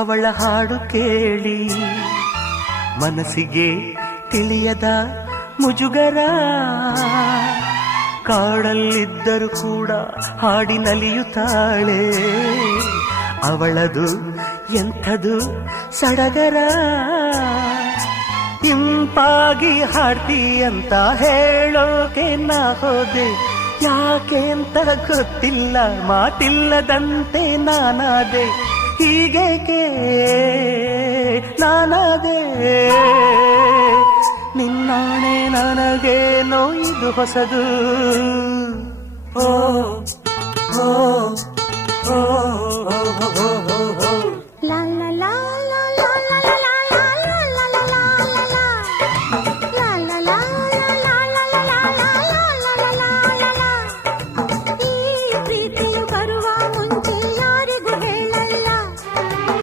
ಅವಳ ಹಾಡು ಕೇಳಿ ಮನಸ್ಸಿಗೆ ತಿಳಿಯದ ಮುಜುಗರ. ಕಾಡಲ್ಲಿದ್ದರೂ ಕೂಡ ಹಾಡಿ ನಲಿಯುತ್ತಾಳೆ, ಅವಳದು ಎಂಥದು ಸಡಗರ. ಇಂಪಾಗಿ ಹಾಡ್ತಿ ಅಂತ ಹೇಳೋಕೆ ನಾ ಹೋದೆ, ಯಾಕೆ ಅಂತ ಗೊತ್ತಿಲ್ಲ, ಮಾತಿಲ್ಲದಂತೆ ನಾನಾದೆ. ಹೀಗೇಕೆ ನಾನಾದೆ, ನಿನ್ನಾಣೆ ನನಗೇನೋ ಇದು ಹೊಸದು. ಓ ಓ ಓ